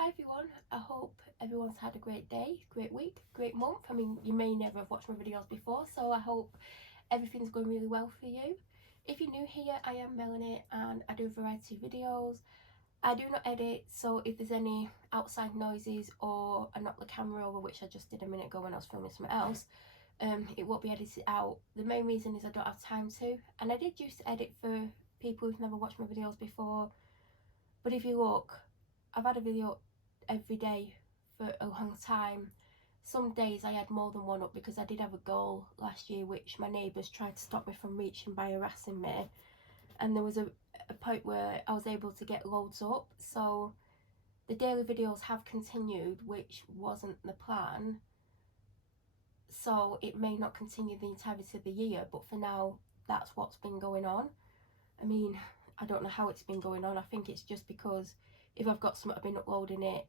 Hi everyone, I hope everyone's had a great day, great week, great month. I mean, you may never have watched my videos before, so I hope everything's going really well for you. If you're new here, I am Melanie and I do a variety of videos. I do not edit, so if there's any outside noises or I knock the camera over, which I just did a minute ago when I was filming something else, it won't be edited out. The main reason is I don't have time to, and I did used to edit for people who've never watched my videos before, but if you look, I've had a video every day for a long time. Some days I had more than one up because I did have a goal last year which my neighbours tried to stop me from reaching by harassing me, and there was a point where I was able to get loads up, so the daily videos have continued, which wasn't the plan, so it may not continue the entirety of the year, but for now that's what's been going on. I mean, I don't know how it's been going on. I think it's just because if I've got something, I've been uploading it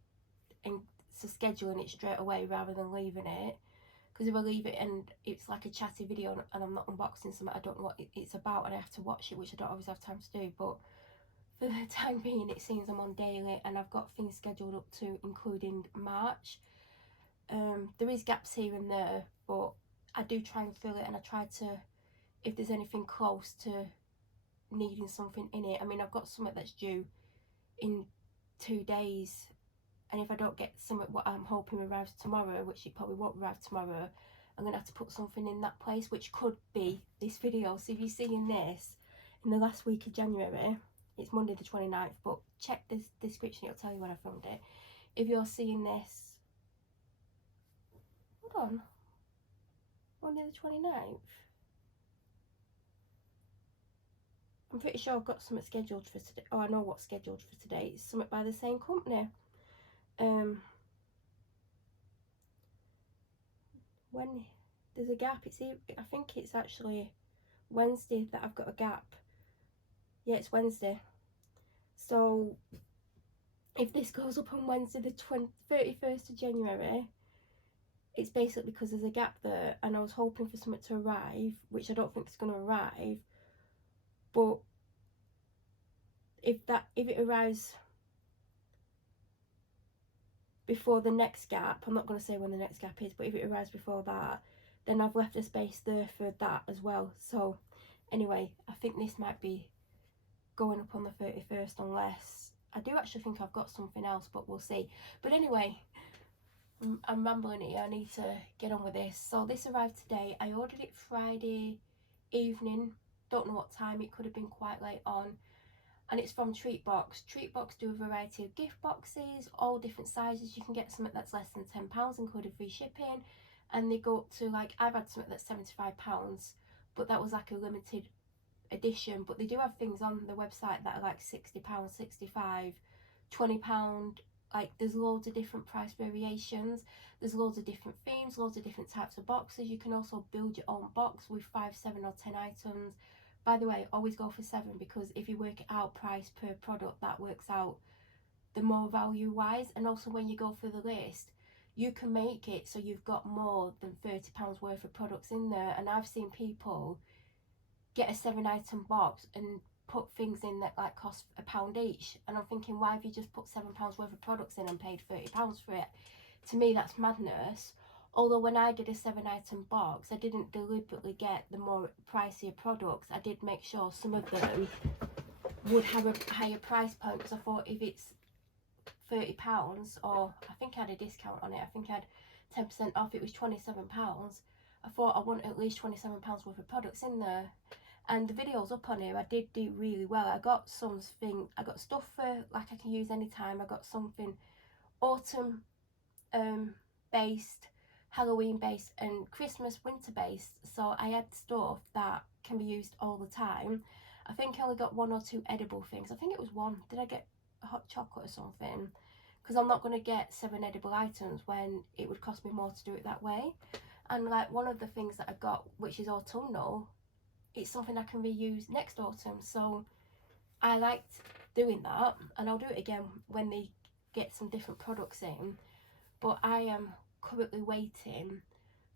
and so scheduling it straight away rather than leaving it, because if I leave it and it's like a chatty video and I'm not unboxing something, I don't know what it's about and I have to watch it, which I don't always have time to do. But for the time being, it seems I'm on daily and I've got things scheduled up to including March. There is gaps here and there, but I do try and fill it, and I try to, if there's anything close to needing something in it, I mean, I've got something that's due in 2 days, and if I don't get something what I'm hoping arrives tomorrow, which it probably won't arrive tomorrow, I'm gonna have to put something in that place, which could be this video. So if you're seeing this in the last week of January, it's Monday the 29th, but check this description, it'll tell you when I filmed it. If you're seeing this, hold on, Monday the 29th, I'm pretty sure I've got something scheduled for today. Oh, I know what's scheduled for today. It's something by the same company. When there's a gap, I think it's actually Wednesday that I've got a gap. Yeah, it's Wednesday. So if this goes up on Wednesday the 31st of January, it's basically because there's a gap there, and I was hoping for something to arrive, which I don't think is going to arrive. But if it arrives before the next gap, I'm not going to say when the next gap is, but if it arrives before that, then I've left a space there for that as well. So anyway, I think this might be going up on the 31st, unless I do actually think I've got something else, but we'll see. But anyway, I'm rambling here, I need to get on with this. So this arrived today. I ordered it Friday evening, don't know what time, it could have been quite late on, and it's from Treatbox. Treatbox do a variety of gift boxes, all different sizes. You can get something that's less than £10, including free shipping, and they go up to, like, I've had something that's £75, but that was like a limited edition. But they do have things on the website that are like £60, £65, £20. Like, there's loads of different price variations, there's loads of different themes, loads of different types of boxes. You can also build your own box with 5, 7 or 10 items. By the way, always go for 7, because if you work it out price per product, that works out the more value wise. And also when you go through the list, you can make it so you've got more than £30 worth of products in there. And I've seen people get a 7-item box and put things in that like cost £1 each, and I'm thinking, why have you just put £7 worth of products in and paid £30 for it? To me, that's madness. Although when I did a 7-item box, I didn't deliberately get the more pricier products. I did make sure some of them would have a higher price point, because I thought if it's £30, or I think I had a discount on it, I think I had 10% off, it was £27. I thought I want at least £27 worth of products in there. And the videos up on here, I did do really well. I got I got stuff for like I can use anytime. I got something autumn based, Halloween based, and Christmas winter based. So I had stuff that can be used all the time. I think I only got 1 or 2 edible things. I think it was 1. Did I get a hot chocolate or something? Because I'm not going to get 7 edible items when it would cost me more to do it that way. And like one of the things that I got, which is autumnal, it's something I can reuse next autumn. So I liked doing that, and I'll do it again when they get some different products in. But I am currently waiting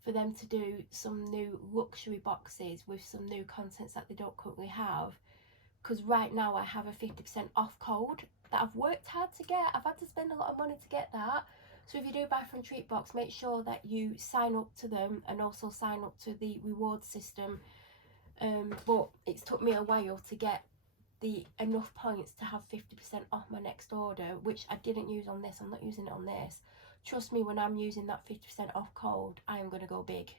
for them to do some new luxury boxes with some new contents that they don't currently have, because right now I have a 50% off code that I've worked hard to get. I've had to spend a lot of money to get that. So if you do buy from Treatbox, make sure that you sign up to them and also sign up to the reward system. But it's took me a while to get the enough points to have 50% off my next order, which I didn't use on this. I'm not using it on this. Trust me, when I'm using that 50% off code, I am going to go big,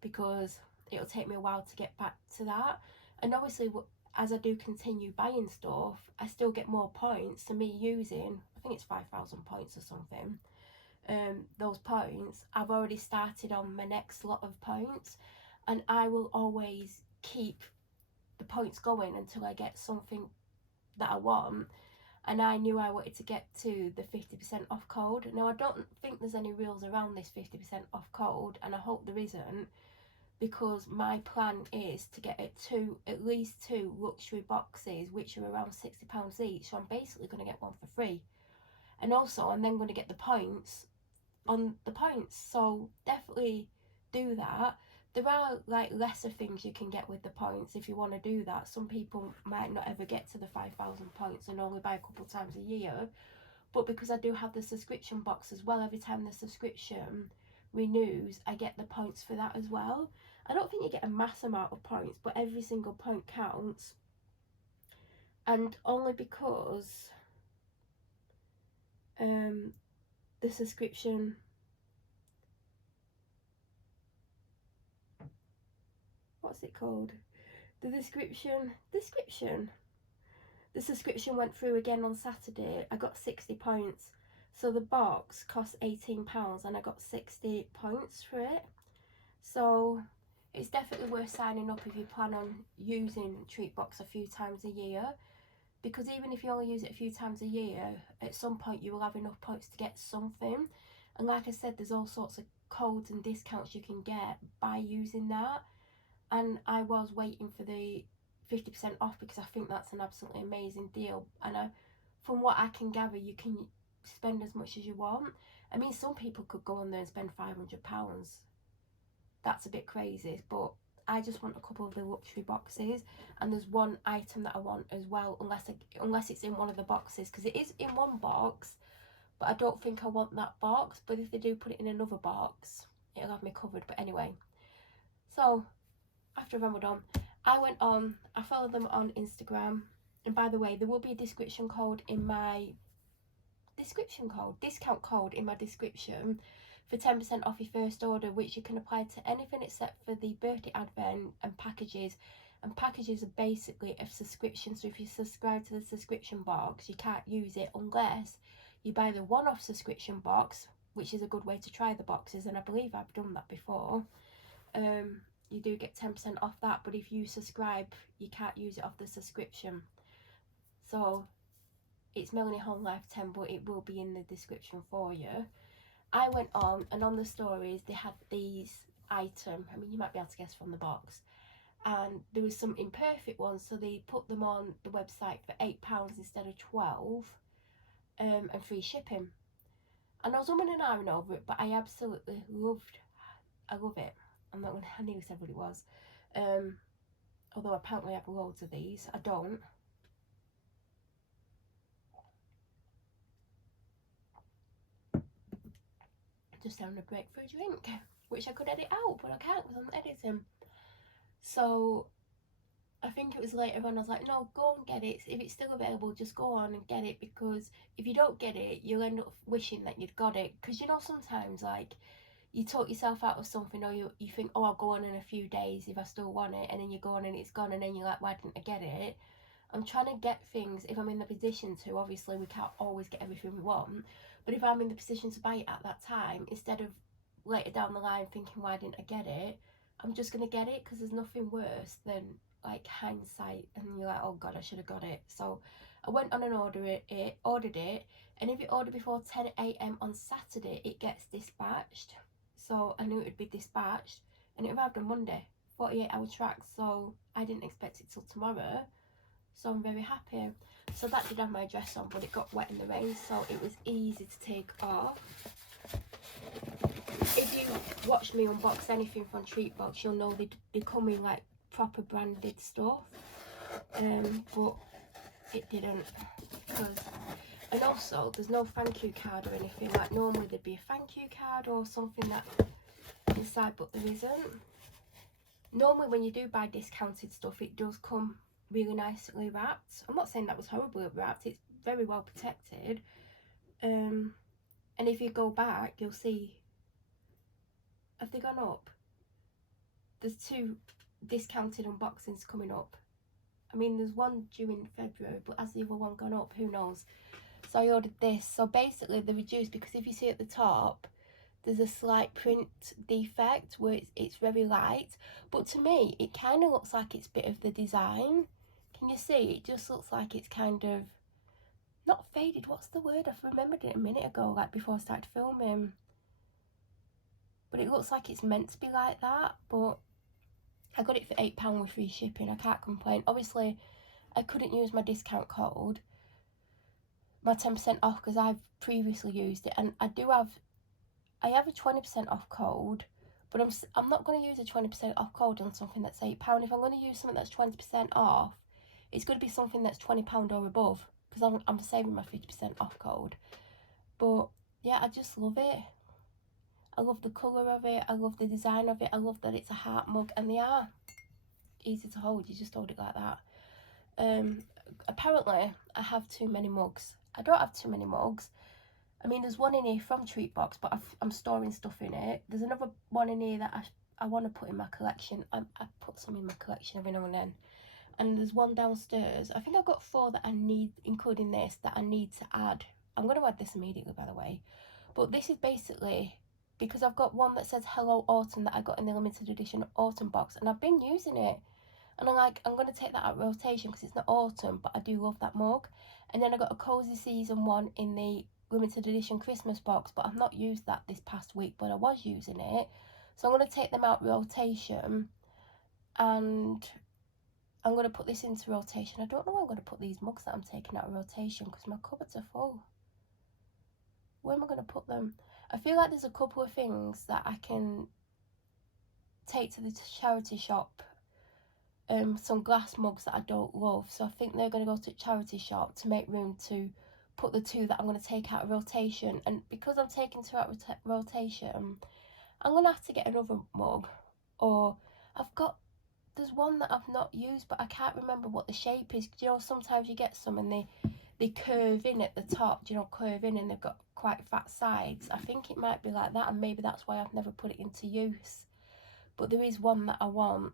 because it'll take me a while to get back to that. And obviously, as I do continue buying stuff, I still get more points. So me using, I think it's 5,000 points or something, those points, I've already started on my next lot of points, and I will always keep the points going until I get something that I want. And I knew I wanted to get to the 50% off code. Now, I don't think there's any rules around this 50% off code, and I hope there isn't, because my plan is to get it to at least 2 luxury boxes, which are around £60 each. So I'm basically going to get one for free, and also I'm then going to get the points on the points. So definitely do that. There are like lesser things you can get with the points if you want to do that. Some people might not ever get to the 5,000 points and only buy a couple times a year. But because I do have the subscription box as well, every time the subscription renews, I get the points for that as well. I don't think you get a mass amount of points, but every single point counts. And only because the subscription, what's it called? The subscription went through again on Saturday. I got 60 points. So the box cost £18 and I got 60 points for it. So it's definitely worth signing up if you plan on using Treatbox a few times a year, because even if you only use it a few times a year, at some point you will have enough points to get something. And like I said, there's all sorts of codes and discounts you can get by using that. And I was waiting for the 50% off because I think that's an absolutely amazing deal. And from what I can gather, you can spend as much as you want. I mean, some people could go on there and spend £500. That's a bit crazy, but I just want a couple of the luxury boxes, and there's one item that I want as well, unless it's in one of the boxes, because it is in one box, but I don't think I want that box. But if they do put it in another box, it'll have me covered. But anyway, so after Ramadan, I followed them on Instagram, and by the way, there will be a discount code in my description for 10% off your first order, which you can apply to anything except for the birthday advent and packages. And packages are basically a subscription, so if you subscribe to the subscription box, you can't use it unless you buy the one-off subscription box, which is a good way to try the boxes, and I believe I've done that before. You do get 10% off that, but if you subscribe, you can't use it off the subscription. So it's Melanie Home Life 10, but it will be in the description for you. I went on, and on the stories they had these items. I mean, you might be able to guess from the box. And there was some imperfect ones, so they put them on the website for £8 instead of 12, and free shipping. And I was umming and ahhing over it, but I absolutely love it. I nearly said what it was. Although apparently I have loads of these. I don't. Just having a break for a drink, which I could edit out, but I can't because I'm editing. So I think it was later on, I was like, no, go and get it. If it's still available, just go on and get it, because if you don't get it, you'll end up wishing that you'd got it. Because, you know, sometimes, like, you talk yourself out of something, or you think, oh, I'll go on in a few days if I still want it, and then you go on and it's gone, and then you're like, why didn't I get it? I'm trying to get things, if I'm in the position to, obviously we can't always get everything we want, but if I'm in the position to buy it at that time, instead of later down the line thinking, why didn't I get it, I'm just going to get it, because there's nothing worse than, like, hindsight, and you're like, oh god, I should have got it. So I went on and ordered it, and if you order before 10 AM on Saturday, it gets dispatched. So I knew it would be dispatched, and it arrived on Monday, 48-hour track, so I didn't expect it till tomorrow. So I'm very happy. So that did have my dress on, but it got wet in the rain, so it was easy to take off. If you watch me unbox anything from Treatbox, you'll know they come in like proper branded stuff, but it didn't, because And also, there's no thank you card or anything. Like normally there'd be a thank you card or something that inside, but there isn't. Normally when you do buy discounted stuff, it does come really nicely wrapped. I'm not saying that was horribly wrapped, it's very well protected. And if you go back, you'll see, have they gone up? There's 2 discounted unboxings coming up. I mean, there's one due in February, but has the other one gone up? Who knows? So I ordered this. So basically they're reduced because if you see at the top, there's a slight print defect where it's very light. But to me, it kind of looks like it's a bit of the design. Can you see? It just looks like it's kind of, not faded, what's the word? I remembered it a minute ago, like before I started filming. But it looks like it's meant to be like that. But I got it for £8 with free shipping. I can't complain. Obviously, I couldn't use my discount code, my 10% off, because I've previously used it, and I have a 20% off code, but I'm not going to use a 20% off code on something that's £8. If I'm going to use something that's 20% off, it's going to be something that's £20 or above, because I'm saving my 50% off code. But yeah, I just love it. I love the colour of it, I love the design of it, I love that it's a heart mug, and they are easy to hold. You just hold it like that. Apparently I have too many mugs. I don't have too many mugs. I mean, there's one in here from Treatbox, but I'm storing stuff in it. There's another one in here that I want to put in my collection. I put some in my collection every now and then. And there's one downstairs. I think I've got 4 that I need, including this, that I need to add. I'm going to add this immediately, by the way. But this is basically, because I've got one that says Hello Autumn that I got in the limited edition autumn box, and I've been using it. And I'm going to take that out of rotation because it's not autumn, but I do love that mug. And then I got a Cozy Season 1 in the limited edition Christmas box, but I've not used that this past week, but I was using it. So I'm going to take them out rotation, and I'm going to put this into rotation. I don't know where I'm going to put these mugs that I'm taking out of rotation because my cupboards are full. Where am I going to put them? I feel like there's a couple of things that I can take to the charity shop. Some glass mugs that I don't love, so I think they're going to go to a charity shop to make room to put the 2 that I'm going to take out of rotation. And because I'm taking 2 out of rotation, I'm going to have to get another mug. Or there's one that I've not used, but I can't remember what the shape is. You know, sometimes you get some and they curve in at the top, you know, curve in, and they've got quite fat sides. I think it might be like that, and maybe that's why I've never put it into use. But there is one that I want.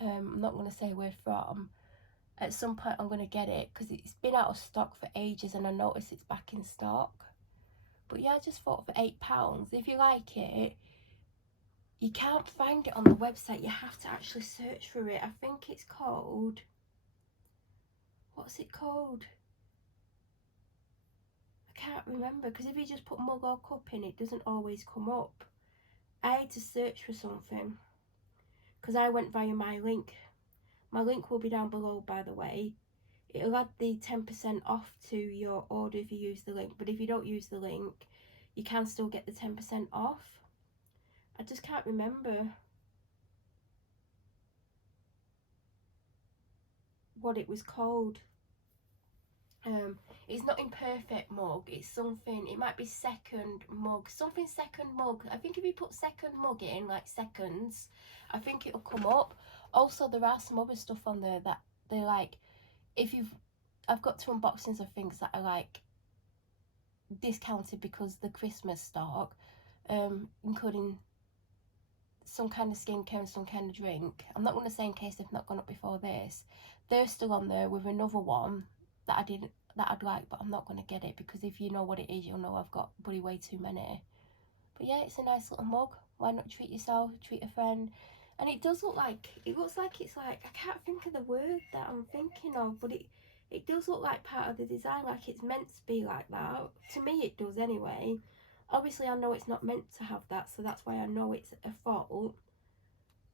I'm not going to say where from. At some point I'm going to get it because it's been out of stock for ages, and I noticed it's back in stock. But yeah, I just thought for £8, if you like it, you can't find it on the website, you have to actually search for it. I think it's called, what's it called? I can't remember, because if you just put mug or cup in, it doesn't always come up. I had to search for something because I went via my link. My link will be down below, by the way. It'll add the 10% off to your order if you use the link, but if you don't use the link, you can still get the 10% off. I just can't remember what it was called. It's not Imperfect mug, it's something, it might be second mug, something second mug. I think if you put second mug in, like seconds, I think it'll come up. Also, there are some other stuff on there that they're like, I've got 2 unboxings of things that are like discounted because the Christmas stock, including some kind of skincare and some kind of drink. I'm not going to say in case they've not gone up before this. They're still on there with another one that I'd like, but I'm not going to get it because if you know what it is, you'll know I've got bloody way too many. But yeah, it's a nice little mug. Why not treat yourself, treat a friend? And it does look like, it's like, I can't think of the word that I'm thinking of, but it does look like part of the design, like it's meant to be like that. To me it does anyway. Obviously I know it's not meant to have that, so that's why I know it's a fault.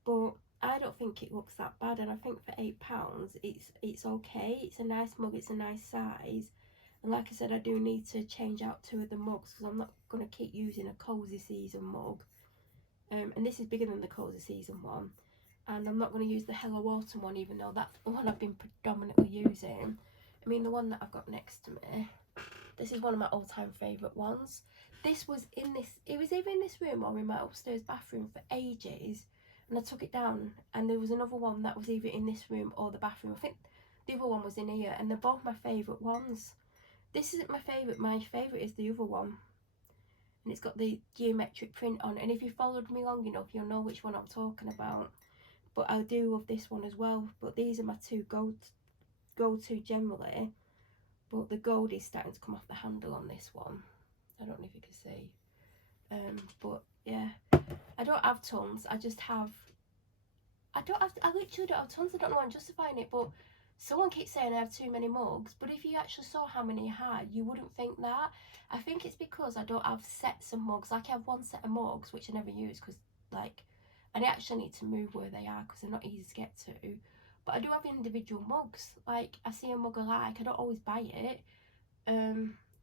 But I don't think it looks that bad, and I think for £8 it's okay. It's a nice mug, it's a nice size. And like I said, I do need to change out 2 of the mugs because I'm not going to keep using a Cozy Season mug. And this is bigger than the Cozy Season one. And I'm not going to use the Hello Autumn one, even though that's the one I've been predominantly using. I mean, the one that I've got next to me, This is one of my all-time favourite ones. This was in this, it was either in this room or in my upstairs bathroom for ages, and I took it down, and there was another one that was either in this room or the bathroom. I think the other one was in here, and they're both my favourite ones. This isn't my favourite is the other one, and it's got the geometric print on, and if you followed me long enough you'll know which one I'm talking about. But I do love this one as well, but these are my two go-to generally. But the gold is starting to come off the handle on this one. I don't know if you can see. But yeah, I don't have tons. I literally don't have tons. I don't know why I'm justifying it, but someone keeps saying I have too many mugs. But if you actually saw how many I had, you wouldn't think that. I think it's because I don't have sets of mugs. Like, I have one set of mugs, which I never use because, like, I actually need to move where they are because they're not easy to get to. But I do have individual mugs. Like, I see a mug I like, I don't always buy it.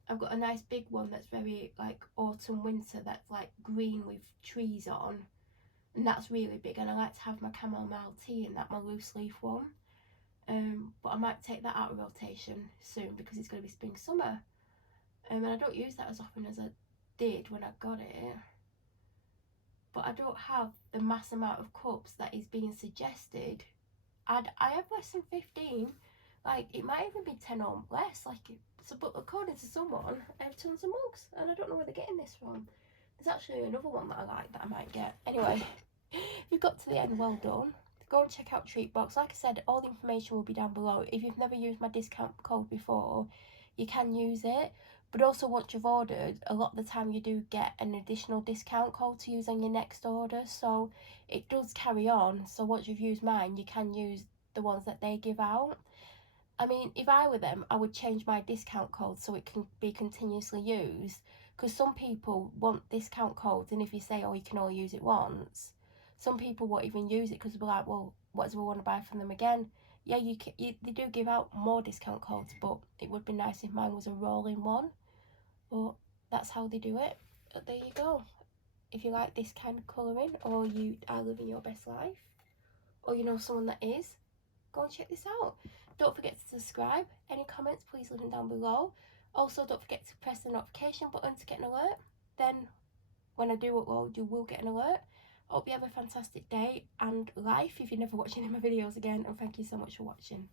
I've got a nice big one that's very like autumn winter, that's like green with trees on, and that's really big, and I like to have my chamomile tea in that, my loose leaf one. But I might take that out of rotation soon because it's going to be spring summer, and I don't use that as often as I did when I got it. But I don't have the mass amount of cups that is being suggested. I have less than 15. Like, it might even be 10 or less. Like, so, but according to someone, I have tons of mugs, and I don't know where they're getting this from. There's actually another one that I like that I might get. Anyway, if you've got to the end, well done. Go and check out Treatbox. Like I said, all the information will be down below. If you've never used my discount code before, you can use it. But also, once you've ordered, a lot of the time you do get an additional discount code to use on your next order. So it does carry on. So once you've used mine, you can use the ones that they give out. I mean, if I were them, I would change my discount code so it can be continuously used. Because some people want discount codes, and if you say, oh, you can only use it once, some people won't even use it because they'll be like, well, what do we want to buy from them again? Yeah, they do give out more discount codes, but it would be nice if mine was a rolling one. But that's how they do it. But there you go. If you like this kind of colouring, or you are living your best life, or you know someone that is, go and check this out. Don't forget to subscribe. Any comments, please leave them down below. Also, don't forget to press the notification button to get an alert. Then when I do upload, you will get an alert. I hope you have a fantastic day and life if you're never watching my videos again, and thank you so much for watching.